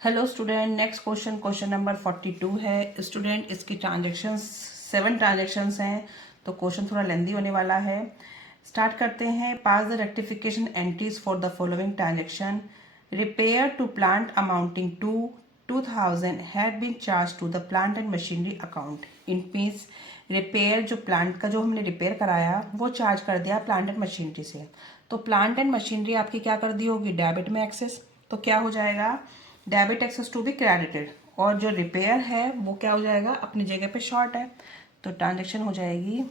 Hello student, next question number 42 है। Student, इसकी transactions 7 transactions हैं, तो क्वेश्चन थोड़ा लेंदी होने वाला है। स्टार्ट करते हैं। Pass the rectification entries for the following transaction. Repair to plant amounting to 2000 had been charged to the plant and machinery account. In means repair, जो प्लांट का जो हमने रिपेयर कराया वो चार्ज कर दिया प्लांट एंड मशीनरी से। तो प्लांट एंड मशीनरी आपकी क्या कर दी होगी, डेबिट में एक्सेस। तो क्या हो जाएगा, debit excess to be credited, और जो रिपेयर है वो क्या हो जाएगा, अपनी जगह पे शॉर्ट है। तो ट्रांजेक्शन हो जाएगी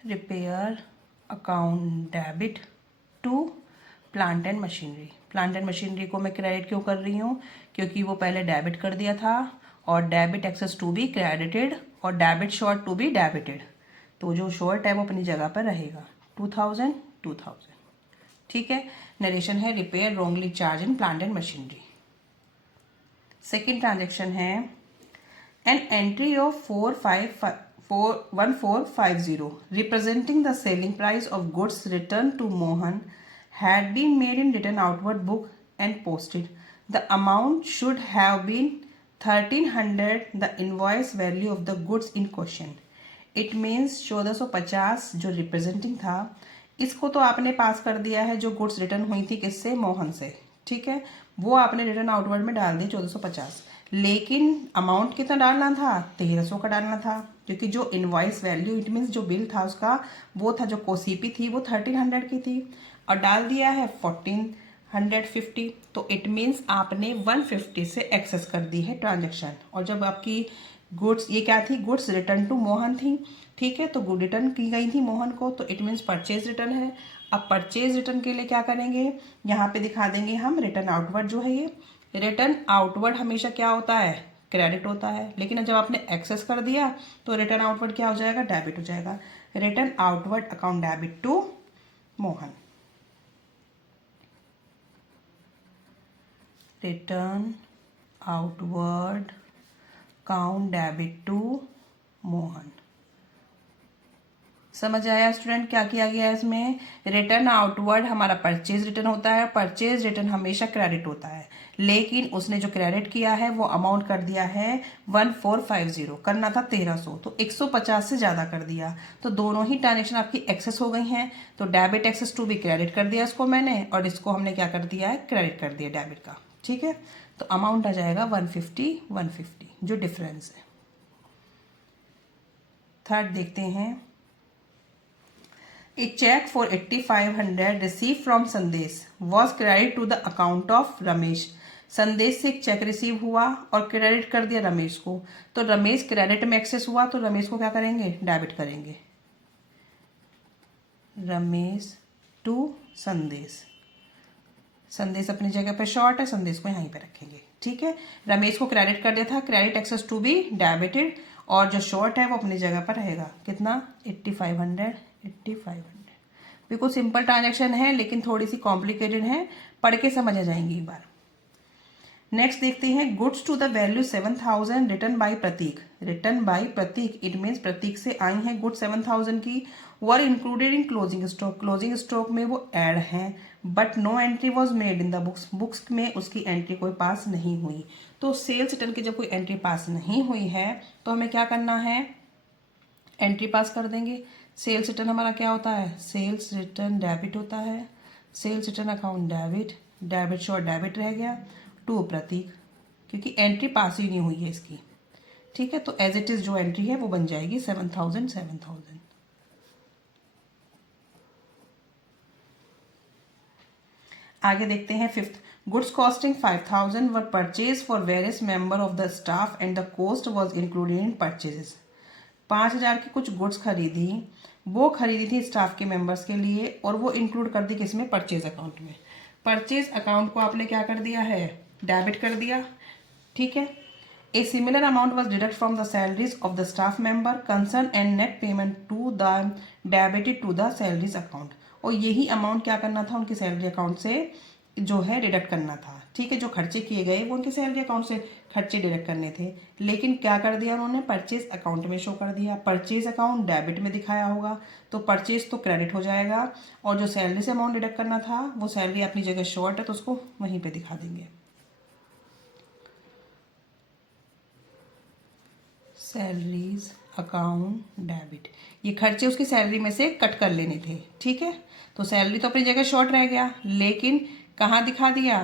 repair account debit to plant and machinery. Plant and machinery को मैं क्रेडिट क्यों कर रही हूँ, क्योंकि वो पहले डेबिट कर दिया था, और debit excess to be credited और debit short to be debited. तो जो शॉर्ट है वो अपनी जगह पर रहेगा 2000। ठीक है। नरेशन है repair wrongly charge in plant and machinery. Second transaction है an entry of 1450 representing the selling price of goods return to Mohan had been made in return outward book and posted. The amount should have been 1300 the invoice value of the goods in question. It means 1450 जो representing था, इसको तो आपने पास कर दिया है, जो goods return हुई थी किससे, मोहन से। ठीक है, वो आपने रिटर्न आउटवर्ड में डाल दी 1450, लेकिन अमाउंट कितना डालना था, 1300 का डालना था, क्योंकि जो इनवॉइस वैल्यू इट मीन्स जो बिल था उसका वो था, जो कोसीपी थी वो 1300 की थी, और डाल दिया है 1450। तो इट मीन्स आपने 150 से एक्सेस कर दी है ट्रांजेक्शन। और जब आपकी गुड्स ये क्या थी, गुड्स रिटर्न टू मोहन थी। ठीक है, तो गुड रिटर्न की गई थी मोहन को, तो इट मीन्स परचेज रिटर्न है। अब परचेज रिटर्न के लिए क्या करेंगे, यहाँ पे दिखा देंगे हम रिटर्न आउटवर्ड जो है ये। रिटर्न आउटवर्ड हमेशा क्या होता है, क्रेडिट होता है, लेकिन जब आपने एक्सेस कर दिया तो रिटर्न आउटवर्ड क्या हो जाएगा, डेबिट हो जाएगा। Return outward account debit to Mohan. Return outward account debit to Mohan. समझ आया स्टूडेंट, क्या किया गया है इसमें। रिटर्न आउटवर्ड हमारा परचेज रिटर्न होता है, परचेज रिटर्न हमेशा क्रेडिट होता है, लेकिन उसने जो क्रेडिट किया है वो अमाउंट कर दिया है 1450, करना था 1300, तो 150 से ज़्यादा कर दिया। तो दोनों ही ट्रांजेक्शन आपकी एक्सेस हो गई हैं। तो डेबिट एक्सेस टू भी क्रेडिट कर दिया इसको मैंने, और इसको हमने क्या कर दिया है, क्रेडिट कर दिया डेबिट का। ठीक है, तो अमाउंट आ जाएगा 150 जो डिफरेंस है। थर्ड देखते हैं। A check for 8500 received from संदेश was credited to the account of Ramesh. संदेश से एक चेक रिसीव हुआ और क्रेडिट कर दिया रमेश को, तो रमेश क्रेडिट में एक्सेस हुआ, तो रमेश को क्या करेंगे, डेबिट करेंगे। रमेश टू संदेश, संदेश अपनी जगह पे शॉर्ट है, संदेश को यहीं पे रखेंगे। ठीक है, रमेश को क्रेडिट कर दिया था, credit excess to be debited, और जो शॉर्ट है वो अपनी जगह पर रहेगा। कितना, 8500। बिल्कुल सिंपल ट्रांजेक्शन है, लेकिन थोड़ी सी कॉम्प्लिकेटेड है, पढ़ के समझ आ जाएंगी एक बार। नेक्स्ट देखते हैं। Goods to the value 7000 return by Prateek. Return by Prateek, it means Prateek से आई हैं गुड 7000 की, were included in closing stock. Closing stock में वो ऐड हैं, but no entry was made in the books. Books में उसकी एंट्री कोई पास नहीं हुई। तो सेल्स रिटर्न की जब कोई एंट्री पास नहीं हुई है तो हमें क्या करना है, एंट्री पास कर देंगे। सेल्स रिटर्न हमारा क्या होता है, सेल्स रिटर्न डेबिट होता है। Sales return account debit, debit short debit रह गया टू प्रतीक, क्योंकि एंट्री पास ही नहीं हुई है इसकी। ठीक है, तो एज इट इज जो एंट्री है वो बन जाएगी 7000। आगे देखते हैं fifth. Goods costing 5000 were purchase for various member of the staff and the cost was included in purchases. 5000 की कुछ गुड्स खरीदी, वो खरीदी थी स्टाफ के मेंबर्स के लिए, और वो इंक्लूड कर दी किसमें, परचेज अकाउंट में। परचेज अकाउंट को आपने क्या कर दिया है, डेबिट कर दिया। ठीक है, a similar amount was deduct from the salaries of the staff member concern and net payment to the debited to the salaries account. और यही अमाउंट क्या करना था, उनकी सैलरी अकाउंट से जो है डिडक्ट करना था, ठीक है। जो खर्चे किए गए वो उनके सैलरी अकाउंट से खर्चे डिडक्ट करने थे, लेकिन क्या कर दिया उन्होंने, परचेज अकाउंट में शो कर दिया। परचेज अकाउंट डेबिट में दिखाया होगा तो परचेज तो क्रेडिट हो जाएगा, और जो सैलरी से अमाउंट डिडक्ट करना था वो सैलरी अपनी जगह शॉर्ट है तो उसको वहीं पे दिखा देंगे। सैलरीज अकाउंट डेबिट, ये खर्चे उसकी सैलरी में से कट कर लेने थे, ठीक है। तो सैलरी तो अपनी जगह शॉर्ट रह गया, लेकिन कहाँ दिखा दिया,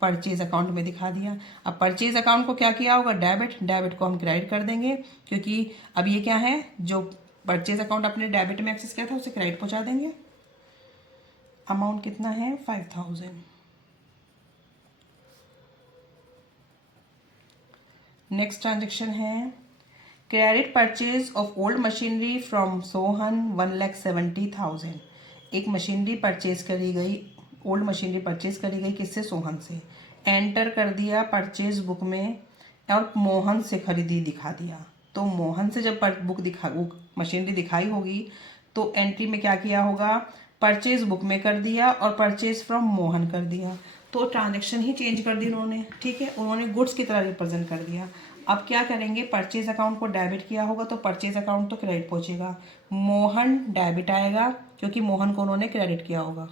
परचेज अकाउंट में दिखा दिया। अब परचेज अकाउंट को क्या किया होगा, डेबिट, डेबिट को हम क्रेडिट कर देंगे, क्योंकि अब ये क्या है, जो परचेज अकाउंट अपने डेबिट में एक्सेस किया था उसे क्रेडिट पहुंचा देंगे। अमाउंट कितना है, 5000। नेक्स्ट ट्रांजेक्शन है credit purchase of old machinery from Sohan 1,70,000। एक मशीनरी परचेज करी गई, ओल्ड मशीनरी परचेज करी गई किससे, सोहन से। एंटर कर दिया परचेज बुक में और मोहन से खरीदी दिखा दिया। तो मोहन से जब बुक मशीनरी दिखाई होगी तो एंट्री में क्या किया होगा, परचेज बुक में कर दिया और परचेज फ्रॉम मोहन कर दिया। तो ट्रांजेक्शन ही चेंज कर दी उन्होंने, ठीक है। उन्होंने गुड्स की तरह रिप्रेजेंट कर दिया। अब क्या करेंगे, परचेज अकाउंट को डेबिट किया होगा तो परचेज अकाउंट तो क्रेडिट पहुंचेगा, मोहन डेबिट आएगा क्योंकि मोहन को उन्होंने क्रेडिट किया होगा।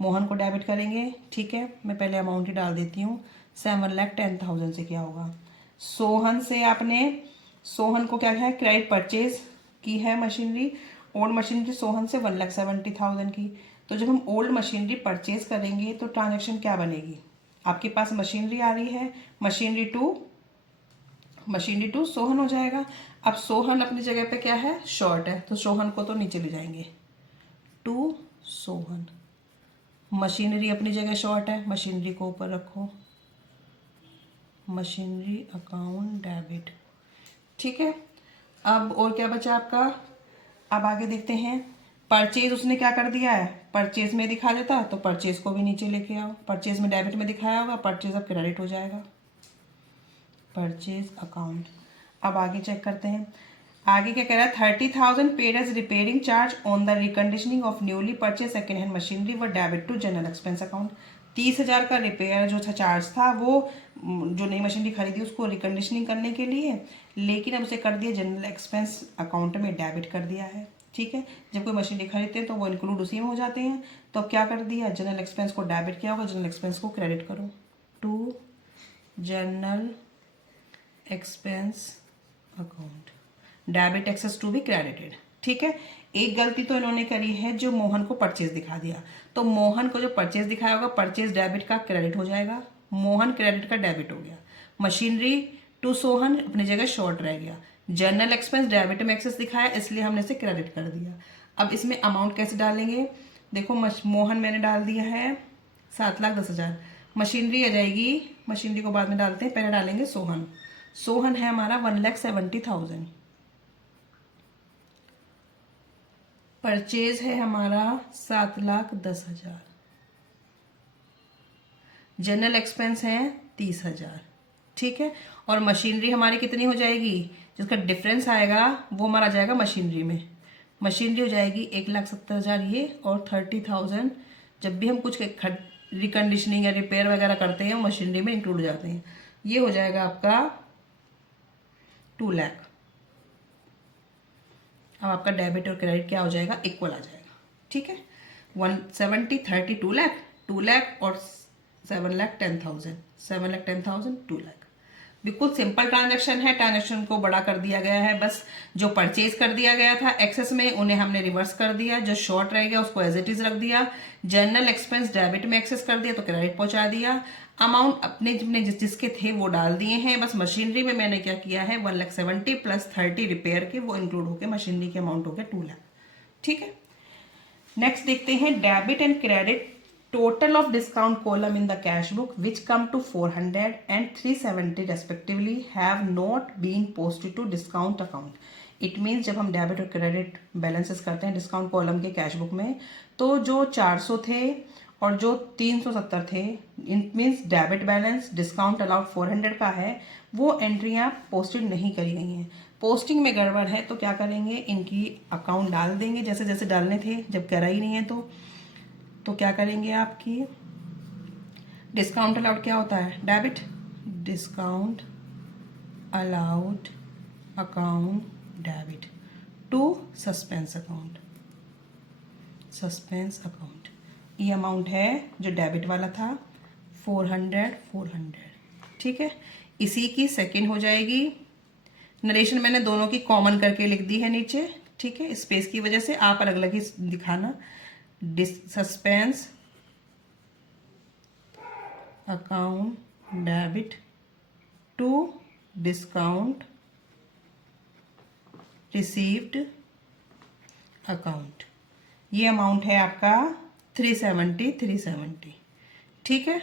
मोहन को डेबिट करेंगे, ठीक है। मैं पहले अमाउंट ही डाल देती हूँ, 7,10,000 से क्या होगा। सोहन से आपने, सोहन को क्या है, क्रेडिट परचेज की है मशीनरी, ओल्ड मशीनरी सोहन से 1,70,000 की। तो जब हम ओल्ड मशीनरी परचेज करेंगे तो ट्रांजेक्शन क्या बनेगी, आपके पास मशीनरी आ रही है, मशीनरी टू सोहन हो जाएगा। अब सोहन अपनी जगह पे क्या है, शॉर्ट है, तो सोहन को तो नीचे ले जाएंगे, टू सोहन। मशीनरी अपनी जगह शॉर्ट है, मशीनरी को ऊपर रखो, मशीनरी अकाउंट डेबिट, ठीक है। अब और क्या बचा आपका, अब आगे देखते हैं। परचेज उसने क्या कर दिया है, परचेज में दिखा देता तो परचेज को भी नीचे लेके आओ, परचेज में डेबिट में दिखाया होगा, परचेज अब क्रेडिट हो जाएगा, परचेज अकाउंट। अब आगे चेक करते हैं, आगे क्या कह रहा है, 30,000 paid as repairing charge on the reconditioning of newly purchase second hand machinery व debit to general expense account. 30,000 का रिपेयर जो चार्ज था वो जो नई मशीनरी खरीदी उसको रिकंडीशनिंग करने के लिए, लेकिन अब उसे कर दिया जनरल एक्सपेंस अकाउंट में डेबिट कर दिया है, ठीक है। जब कोई मशीनरी खरीदते हैं तो वो इंक्लूड उसी में हो जाते हैं, तो अब क्या कर दिया, जनरल एक्सपेंस को डेबिट किया होगा, जनरल एक्सपेंस को क्रेडिट करो, to general expense account, debit excess to be credited, ठीक है। एक गलती तो इन्होंने करी है, जो मोहन को परचेज दिखा दिया, तो मोहन को जो परचेज दिखाया होगा परचेज डेबिट का क्रेडिट हो जाएगा, मोहन क्रेडिट का डेबिट हो गया। मशीनरी टू सोहन अपनी जगह शॉर्ट रह गया, जनरल एक्सपेंस डेबिट में एक्सेस दिखाया इसलिए हमने इसे क्रेडिट कर दिया। अब इसमें अमाउंट कैसे डालेंगे, देखो मोहन मैंने डाल दिया है 7,10,000, मशीनरी आ जाएगी, मशीनरी को बाद में डालते हैं, पहले डालेंगे सोहन। सोहन है हमारा 1,70,000, परचेज है हमारा 7,10,000, जनरल एक्सपेंस है 30,000, ठीक है। और मशीनरी हमारी कितनी हो जाएगी, जिसका डिफरेंस आएगा वो हमारा जाएगा मशीनरी में, मशीनरी हो जाएगी 1,70,000 ये, और 30,000 जब भी हम कुछ रिकंडीशनिंग या रिपेयर वगैरह करते हैं मशीनरी में इंक्लूड हो जाते हैं, ये हो जाएगा आपका 2 लाख। अब आपका डेबिट और क्रेडिट क्या हो जाएगा, इक्वल आ जाएगा, ठीक है। 170 30 2 लाख, 2 लाख और 7,10,000, 7,10,000 2 लाख। बिल्कुल सिंपल ट्रांजैक्शन है, ट्रांजैक्शन को बड़ा कर दिया गया है, बस जो परचेज कर दिया गया था एक्सेस में उन्हें हमने रिवर्स कर दिया, जो शॉर्ट रह गया उसको एज इट इज रख दिया, जनरल एक्सपेंस डेबिट में एक्सेस कर दिया तो क्रेडिट पहुंचा दिया, अमाउंट अपने जितने जिसके थे वो डाल दिए हैं, बस मशीनरी में मैंने क्या किया है 1,70,000 प्लस 30 रिपेयर के वो इंक्लूड होकर मशीनरी के अमाउंट हो गया 2 लाख, ठीक है। नेक्स्ट देखते हैं debit and credit total of discount column in the cash book which come to 400 and 370 respectively have not been posted to discount account. It means जब हम डेबिट और क्रेडिट बैलेंसेस करते हैं डिस्काउंट कॉलम के cash book में, तो जो 400 थे और जो 370 थे, it means debit balance discount allowed 400 का है, वो एंट्रियाँ पोस्टेड नहीं करी गई हैं। पोस्टिंग में गड़बड़ है तो क्या करेंगे, इनकी अकाउंट डाल देंगे जैसे जैसे डालने थे, जब करा ही नहीं है तो क्या करेंगे आपकी डिस्काउंट अलाउड क्या होता है? Debit. Discount allowed account debit to suspense account. Suspense account, ये अमाउंट है जो डेबिट वाला था 400। ठीक है, इसी की सेकंड हो जाएगी। नरेशन मैंने दोनों की कॉमन करके लिख दी है नीचे। ठीक है, स्पेस की वजह से आप अलग अलग ही दिखाना। Suspense account debit to discount received account. ये अमाउंट है आपका 370। ठीक है,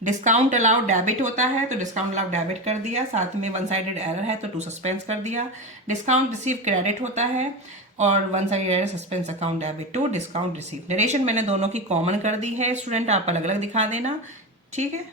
डिस्काउंट अलाउड डेबिट होता है तो डिस्काउंट अलाउड डेबिट कर दिया, साथ में वन साइडेड एरर है तो टू सस्पेंस कर दिया। डिस्काउंट रिसीव क्रेडिट होता है और one sided error suspense account debit to discount receive. Narration मैंने दोनों की कॉमन कर दी है, स्टूडेंट आप अलग अलग दिखा देना। ठीक है।